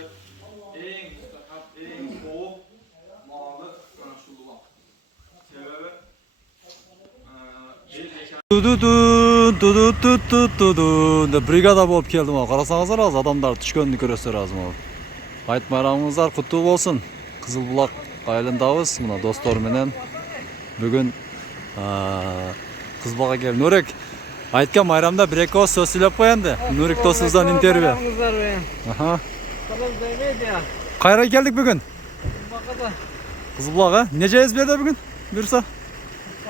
eng mustahab, eng soğuk malı şululak. Sebebi brigada болып келдім ау. Қарасаңыздар, аз адамдар түшкенін көресіздер аз ма. Айт байрамыңыздар құтты болсын. Қызылбұлақ айылындабыз. Мына достар менен бүгін Қызбаға келдім. Нурек, айтқан майрамда бір-екі ауыз сөз сөйлеп қоянды. Нурек досыңыздан интервью. Қайра келдік бүгін? Қызылбұлақ, не жайыз берді бүгін? Бұйырса?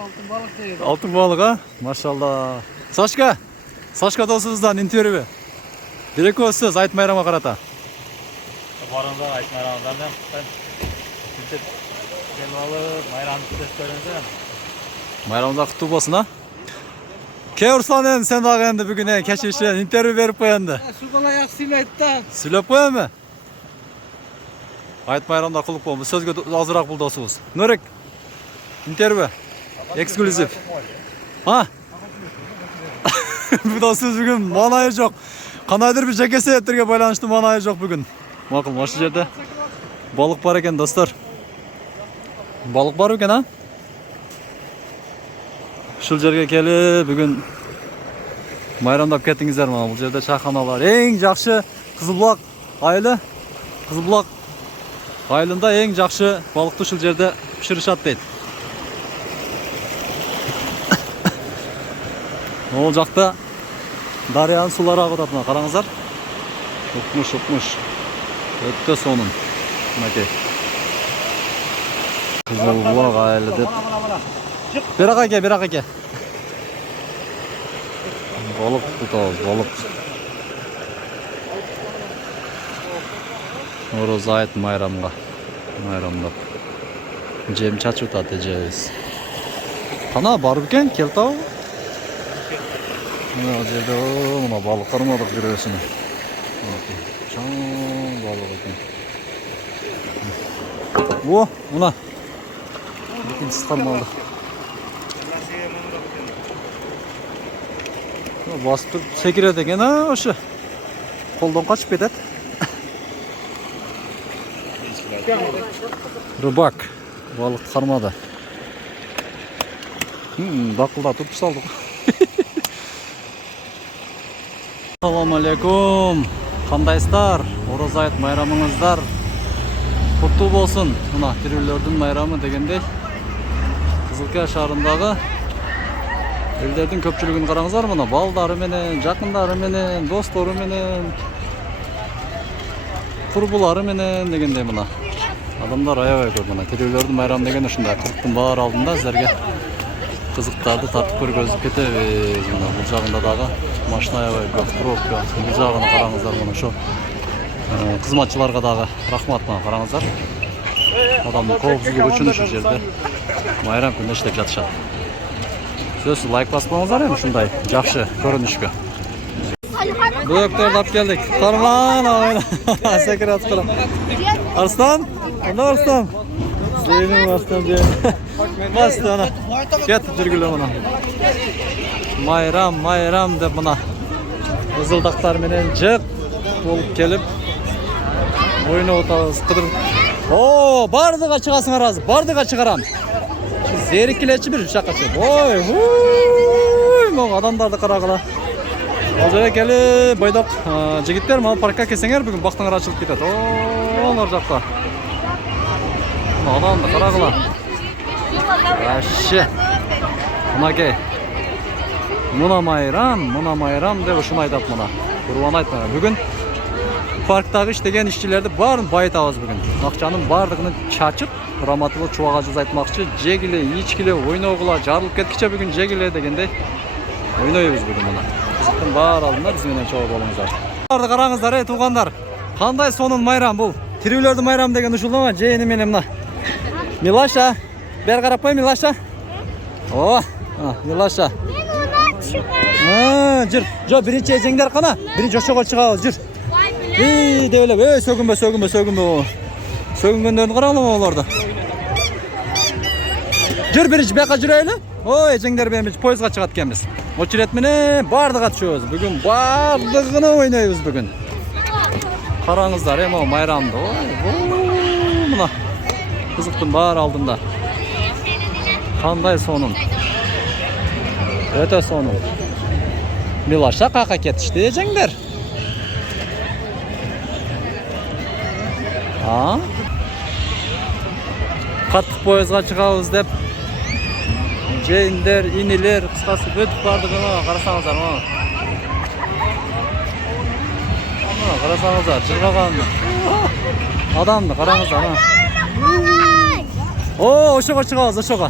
Алтын балық дейді. Алтын балық, машалла. Сашка досыңыздан интервью. Бір-екі ауыз сөз айт майрамға қарата. Барыңыздар айт майрамыңыздардан күтіп келіп майрамды күтіп көріңіздер. Майрамда құтты болсын, а? Ке Руслан енді сен дағы енді бүгін кешешен интервью беріп қоянды. Şu bana yak sileydi da. Сөйлеп қоя ме? Айт майрамда құлық болын. Сөзге азырақ бұл досыңыз. Нурек, интервью. Эксклюзив. А? Бұл досыңыз бүгін манайы жоқ. Қанайдыр бір жеке себептерге байланышты манайы жоқ бүгін. Мақұл, машы жерде балық бар екен, достар. Балық бар екен, а? Шыл жерге келіп, бүгін майрамдап кеттіңіздер ма? Бұл жерде чайханалар. Ең жақсы Қызылбұлақ айылы. Қызылбұлақ айылында ең жақсы балықты шыл жерде пішірішат дейді. Ол жақта дарияның сулары ағып жатыр. Қараңыздар. Ұқмыш. Өтті соның. Мәке. Қызылбұлақ айылы деп. Бері ке. Балық тұтауыз, балық. Ороза айт майрамдап. Жем чачу таты жайыз. Қана барып кен, келтау? Мына жерде мына балықтар мадық жүресіне. Шаң балық екен. О, мына. Екіншісі қалмалды. Басып тұрып секіреді екен, ошы. Қолдан қашып кетеді. Рыбак. Балық қармады. Дақылда тұрып салдық. Ассаламу алейкум. Қандайсыздар? Ораза айт майрамыңыздар құтты болсын. Мына тірелердің майрамы дегендей. Қызылке шарындағы елдердің көпчілігін қараңыздар. Мына балдары менен, жақындары менен, достары менен, құрбылары менен дегендей мына адамдар аябай көп. Мына тірелердің майрамы деген ұшында қызықтың бар алдында сіздерге қызықтарды тартып көргізіп кетеміз. Мына бұл жағында дағы машина аябай көп, пробка. Бұл жағына қараңыздар. Мына шу қызматшыларға дағы рахмат. Мына қараңыздар. Адамның қауіпсіздігі үшін шу жерде майрам күнде іштеп жатышады. Сөз лайк басып қойыңыздар енді шындай жақсы көрінішке. Бөктерді алып келдік. Тарман ағайын. Секір атып тұрам. Арыстан? Онда Арыстан? Сейнім Арыстан жейін. Басты ана. Кетіп жүргілі мұна. Майрам деп мұна. Қызылдақтар менен жық болып келіп. Ойны отағыз қыдыр. О, бардыға шығасың араз. Бардыға шығарам. Зерік келетші бір жаққа шығып. Ой, мұң адамдарды қарағыла. Ол жерге келі бойдақ жігіттер мал паркқа кесеңер бүгін бақтыңыр ашылып кетеді. Олар жақта. Адамды қарағыла. Әші. Мұнакей. Мұна майрам деп ұшын айтап мұна. Құрбан айтмана. Бүгін парктағы іштеген ішчілерді барын байытауыз бүгін. Ақшаның бардығыны чачып, раматылы чуаға жүз айтмақшы, жегіле, ичкіле, ойнауғыла, жарылып кеткіше бүгін жегіле дегенде ойнауыз бүгін мұна. Қызықтың бар алдында бізменен чуа болыңыздар. Қараңыздар, туғандар. Қандай сонын майрам бұл? Тіреулерді майрам деген ұшылдама, жейіні мене мұна. Милаша, бер қарап қой, Милаша. О, Милаша. Жүр, жо, бірінші ежеңдер қана. Бірінші жошоға шығауыз, жүр. Деулеп, сөгінбе. Сөгінгендерін қаралым оларды. Жүр бірінші бәқа жүрәйлі. Ой, ежеңдер бен бірінші пойызға шығат кеміз. Очерет мене бардыға түшөз. Бүгін бардығыны ойнайыз бүгін. Қараңыздар, о майрамды. Мына қызықтың бар алдында. Қандай сонын. Өте сонын. Милаша қақа кетішті ежеңдер. Қаттық пойызға шығауыз деп жейіндер, инелер, қысқасы өтіп бардық. Қарасаңыздар, қарасаңыздар, жырғаған адамды қараңыздар. Ошоға шығауыз, ошоға.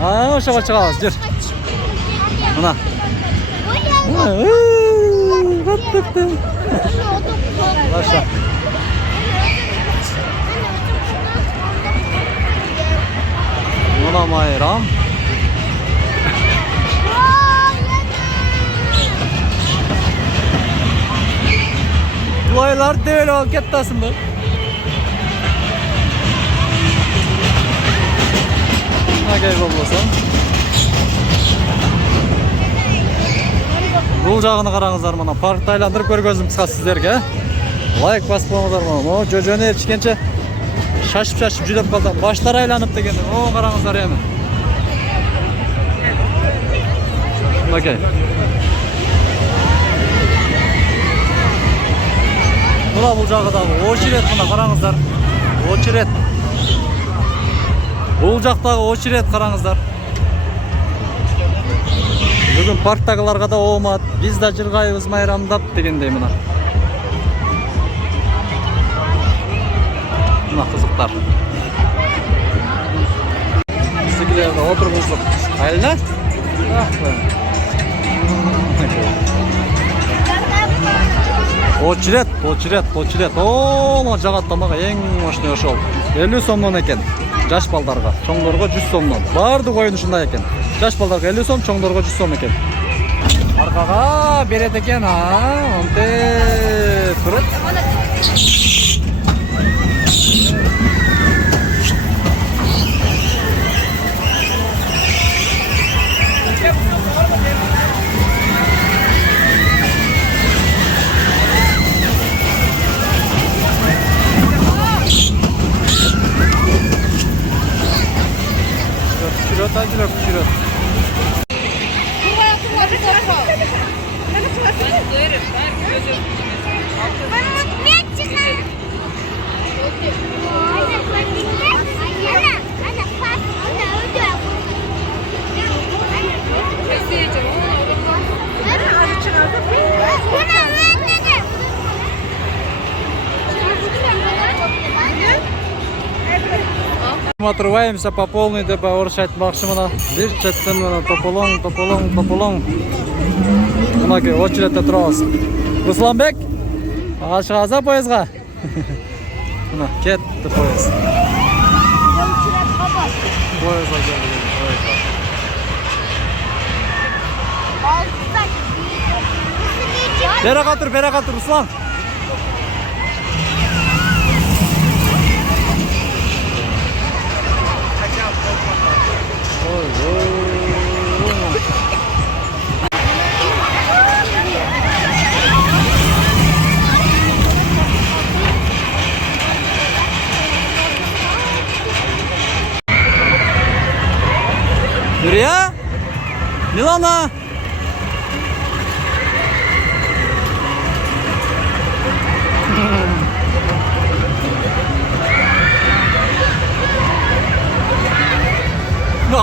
Ошоға шығауыз, жүр. Мына. Қаттықты. Лаша. Мына майрам. Бұлайлар дөйел ол кеттасын бұл. Агай болмасын. Бұл жағыны қараңыздар, мұна паркты айландырып көргөзім қысқа сіздерге. Лайк басып болыңыздар мұна. Жөне ерішкенше шашып жүдеп қалды. Баштар айланып дегенде. Қараңыздар емі. Окей. Мұна бұл жағыдағы очерет мұна қараңыздар. Очерет. Бұл жақтағы очерет қараңыздар. Бүгін парктағыларға да олмады. Біз да жырғайбыз майрамдап дегендей мұна. Мұна қызықтар. Сікілерді отырғыздық. Қайлына? Очерет. Ола жағаттамаға ең машыны ошол. 50 сомнан екен. Жаш балдарға, чоңдорға 100 сомнан. Барды қойын ұшында екен. Жаш балдарға 50 сом, чоңдорға 100 сом екен. Арқаға берет екен, онте тұрып. Küçüröt. Мы отрываемся по полной, дабы оршать максимум. Дышать тополон. Мынаки очередте турабыз. Русланбек, ашығаза поезға. Мына кетті поез. Поезға келді. Бері қатыр, Руслан. Юрия? Милана?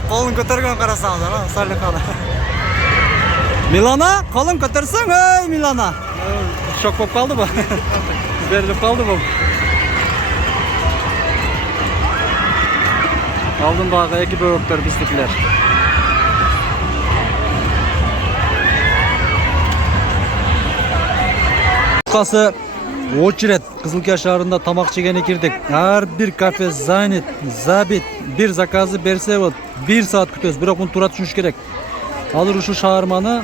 Қолын көтерген қарасаңыздар, Салиханы. Милана, қолын көтерсең, ей Милана. Шок болып қалды ба? Беріліп қалды бұл. Алдындағы екі бөгөктер біздікілер. Қысқасы очерет Қызылкия шаарында тамақ жегені кирдик. Ар бир кафе занят, забит. Бир заказы берсе вот 1 саат күтөбүз, бирок муну туура түшүнүш керек. Азыр ушу шаарманы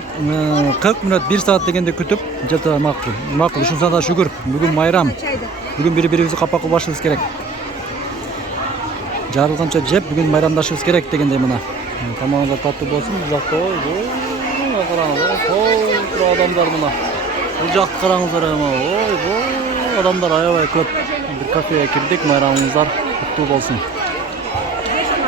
40 мүнөт 1 саат дегенде күтүп жата макул. Ушунса да шүгүр. Бүгүн майрам. Бүгүн бири-бирибизди капак кылбашыбыз керек. Жарылганча жеп, бүгүн майрамдашыбыз керек дегендей мына. Тамагыңыздар таттуу болсун, узакта мына караңыз. Ой, адамдар мына. Бул жакты караңыздар эми. Ой, адамдар аябай көп. Бир кафеге кирдик, майрамыңыздар куттуу болсун.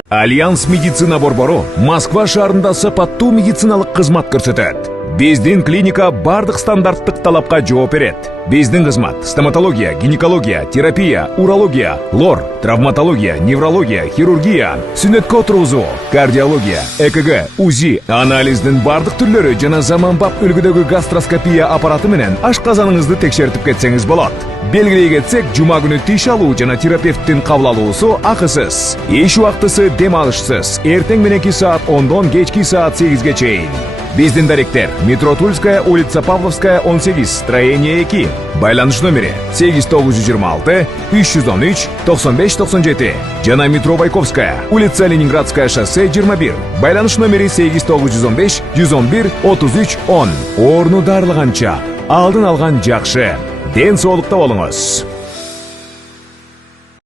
Альянс медицина борбору Москва шаарында сапаттуу медициналык кызмат көрсөтөт. Биздин клиника бардык стандарттык талапка жооп берет. Биздин кызмат стоматология, гинекология, терапия, урология, лор, травматология, неврология, хирургия, сүнөткө отургузуу, кардиология, ЭКГ, УЗИ, анализдин бардык түрлөрү жана заманбап үлгүдөгү гастроскопия аппараты менен ашказаныңызды текшертип кетсеңиз болот. Белгилей кетсек, жума күнү тиш алуу жана терапевттин кабыл алуусу акысыз. Иш убактысы дем алышсыз. Эртең мененки саат 10дон кечки саат 8ге чейин. Биздин даректер: метро Тульская, улица Павловская, 18, строение 2. Байланыш номери 8926 313 9597. Жана метро Байковская, улица Ленинградская, шоссе 21. Байланыш номери 8915 111 33 10. Орну дарылганча алдын алган жакшы. Ден соолукта болуңуз.